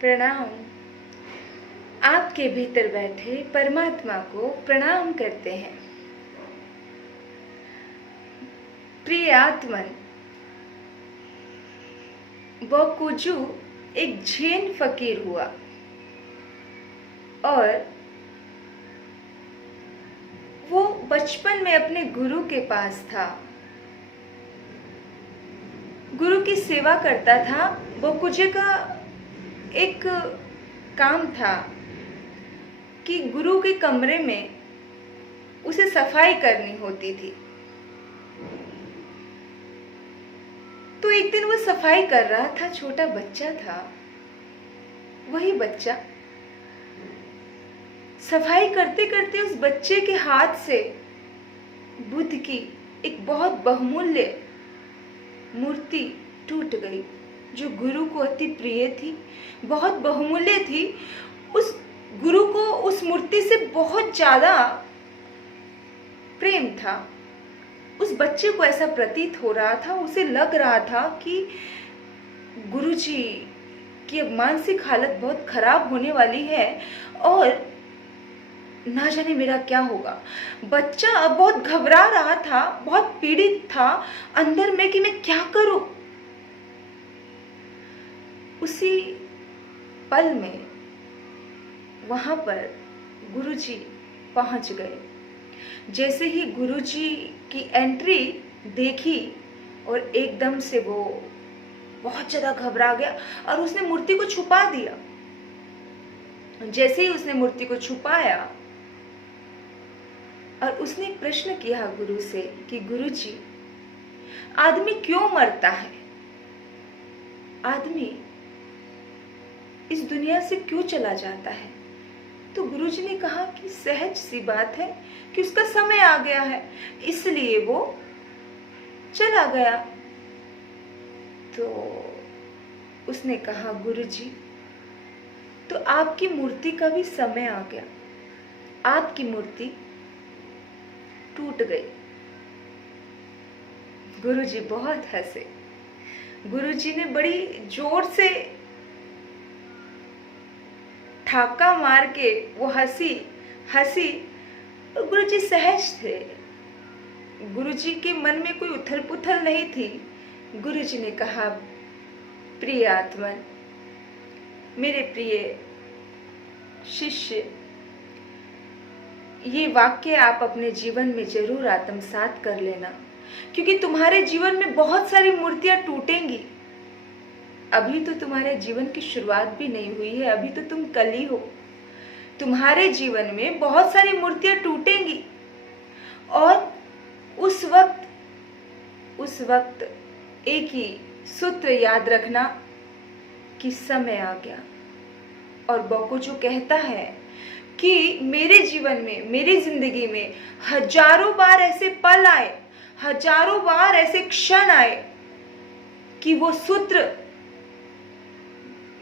प्रणाम। आपके भीतर बैठे परमात्मा को प्रणाम करते हैं। प्रिय आत्मन, बकुजू एक जैन फकीर हुआ और वो बचपन में अपने गुरु के पास था, गुरु की सेवा करता था। बकुजे का एक काम था कि गुरु के कमरे में उसे सफाई करनी होती थी। तो एक दिन वो सफाई कर रहा था, छोटा बच्चा था। वही बच्चा सफाई करते करते उस बच्चे के हाथ से बुद्ध की एक बहुत बहुमूल्य मूर्ति टूट गई, जो गुरु को अति प्रिय थी, बहुत बहुमूल्य थी। उस गुरु को उस मूर्ति से बहुत ज्यादा प्रेम था। उस बच्चे को ऐसा प्रतीत हो रहा था, उसे लग रहा था कि गुरुजी की अब मानसिक हालत बहुत खराब होने वाली है और ना जाने मेरा क्या होगा। बच्चा अब बहुत घबरा रहा था, बहुत पीड़ित था अंदर में कि मैं क्या करूं। उसी पल में वहां पर गुरुजी पहुंच गए। जैसे ही गुरुजी की एंट्री देखी और एकदम से वो बहुत ज्यादा घबरा गया और उसने मूर्ति को छुपा दिया। जैसे ही उसने मूर्ति को छुपाया और उसने एक प्रश्न किया गुरु से कि गुरुजी, आदमी क्यों मरता है? आदमी इस दुनिया से क्यों चला जाता है? तो गुरुजी ने कहा कि सहज सी बात है कि उसका समय आ गया है, इसलिए वो चला गया। तो उसने कहा गुरुजी, तो आपकी मूर्ति का भी समय आ गया, आपकी मूर्ति टूट गई। गुरुजी बहुत हंसे। गुरुजी ने बड़ी जोर से ठाका मार के वो हंसी। गुरुजी सहज थे, गुरुजी के मन में कोई उथल पुथल नहीं थी। गुरुजी ने कहा, प्रिय आत्मन, मेरे प्रिय शिष्य, ये वाक्य आप अपने जीवन में जरूर आत्मसात कर लेना, क्योंकि तुम्हारे जीवन में बहुत सारी मूर्तियां टूटेंगी। अभी तो तुम्हारे जीवन की शुरुआत भी नहीं हुई है, अभी तो तुम कली हो। तुम्हारे जीवन में बहुत सारी मूर्तियां टूटेंगी और उस वक्त एक ही सूत्र याद रखना कि समय आ गया। और बकुजू कहता है कि मेरे जीवन में, मेरी जिंदगी में हजारों बार ऐसे पल आए, हजारों बार ऐसे क्षण आए कि वो सूत्र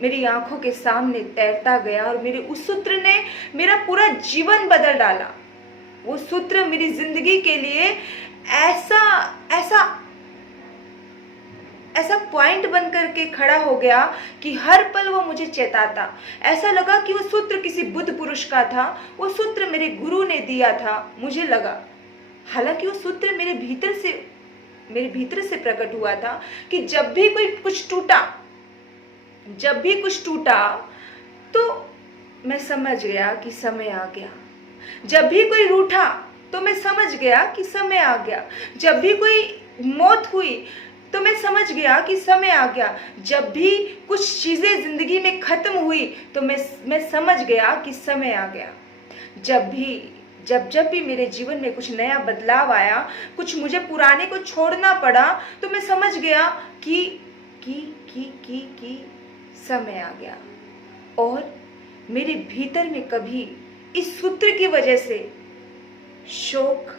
मेरी आंखों के सामने तैरता गया और मेरे उस सूत्र ने मेरा पूरा जीवन बदल डाला। वो सूत्र मेरी जिंदगी के लिए ऐसा पॉइंट बन करके खड़ा हो गया कि हर पल वो मुझे चेताता। ऐसा लगा कि वो सूत्र किसी बुद्ध पुरुष का था, वो सूत्र मेरे गुरु ने दिया था, मुझे लगा। हालांकि वो सूत्र मेरे भीतर से प्रकट हुआ था कि जब भी कुछ टूटा तो मैं समझ गया कि समय आ गया। जब भी कोई रूठा तो मैं समझ गया कि समय आ गया। जब भी कोई मौत हुई तो मैं समझ गया कि समय आ गया। जब भी कुछ चीजें जिंदगी में खत्म हुई तो मैं समझ गया कि समय आ गया। जब भी मेरे जीवन में कुछ नया बदलाव आया, कुछ मुझे पुराने को छोड़ना पड़ा, तो मैं समझ गया कि समय आ गया। और मेरे भीतर में कभी इस सूत्र की वजह से शोक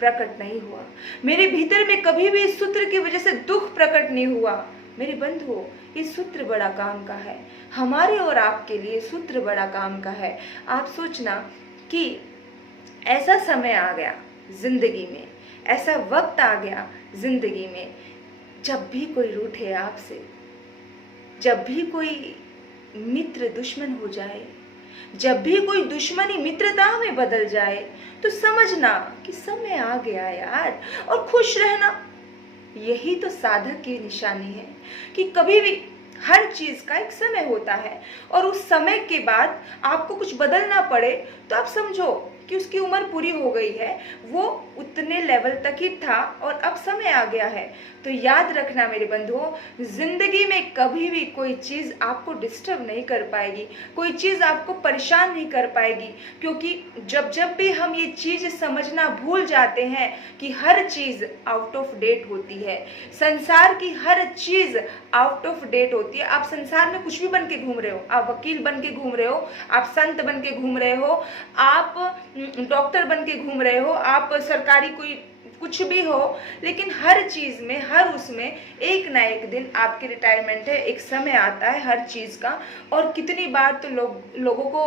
प्रकट नहीं हुआ, मेरे भीतर में कभी भी इस सूत्र की वजह से दुख प्रकट नहीं हुआ। मेरे बंधुओं, ये सूत्र बड़ा काम का है, हमारे और आपके लिए सूत्र बड़ा काम का है। आप सोचना कि ऐसा समय आ गया जिंदगी में, ऐसा वक्त आ गया जिंदगी में, जब भी कोई रूठे आपसे, जब भी कोई मित्र दुश्मन हो जाए, जब भी कोई दुश्मनी मित्रता में बदल जाए, तो समझना कि समय आ गया यार। और खुश रहना, यही तो साधक की निशानी है कि कभी भी हर चीज का एक समय होता है, और उस समय के बाद आपको कुछ बदलना पड़े तो आप समझो कि उसकी उम्र पूरी हो गई है, वो उतने लेवल तक ही था और अब समय आ गया है। तो याद रखना मेरे बंधुओं, जिंदगी में कभी भी कोई चीज आपको डिस्टर्ब नहीं कर पाएगी, कोई चीज आपको परेशान नहीं कर पाएगी, क्योंकि जब जब भी हम ये चीज समझना भूल जाते हैं कि हर चीज आउट ऑफ डेट होती है, संसार की हर चीज आउट ऑफ डेट होती है। आप संसार में कुछ भी बन के घूम रहे हो, आप वकील बन के घूम रहे हो, आप संत बन के घूम रहे हो, आप डॉक्टर बन के घूम रहे हो, आप सरकारी कोई कुछ भी हो, लेकिन हर चीज में, हर उसमें एक ना एक दिन आपकी रिटायरमेंट है, एक समय आता है हर चीज का। और कितनी बार तो लोगों को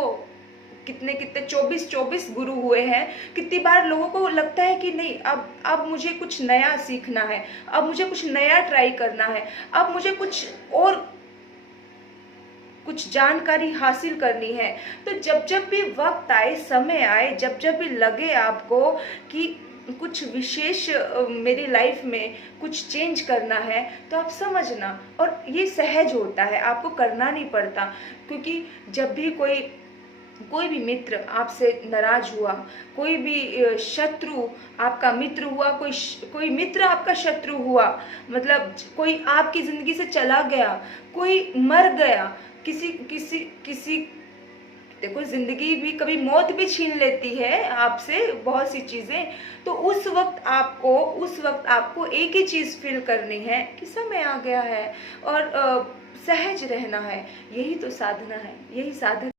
कितने कितने 24 गुरु हुए हैं, कितनी बार लोगों को लगता है कि नहीं, अब मुझे कुछ नया सीखना है, अब मुझे कुछ नया ट्राई करना है, अब मुझे कुछ जानकारी हासिल करनी है। तो जब जब भी वक्त आए, समय आए, जब जब भी लगे आपको कि कुछ विशेष मेरी लाइफ में कुछ चेंज करना है, तो आप समझना, और ये सहज होता है, आपको करना नहीं पड़ता। क्योंकि जब भी कोई भी मित्र आपसे नाराज हुआ, कोई भी शत्रु आपका मित्र हुआ, कोई मित्र आपका शत्रु हुआ, मतलब कोई आपकी जिंदगी से चला गया, कोई मर गया, किसी देखो, जिंदगी भी कभी मौत भी छीन लेती है आपसे बहुत सी चीजें। तो उस वक्त आपको एक ही चीज फील करनी है कि समय आ गया है, और सहज रहना है। यही तो साधना है, यही साधक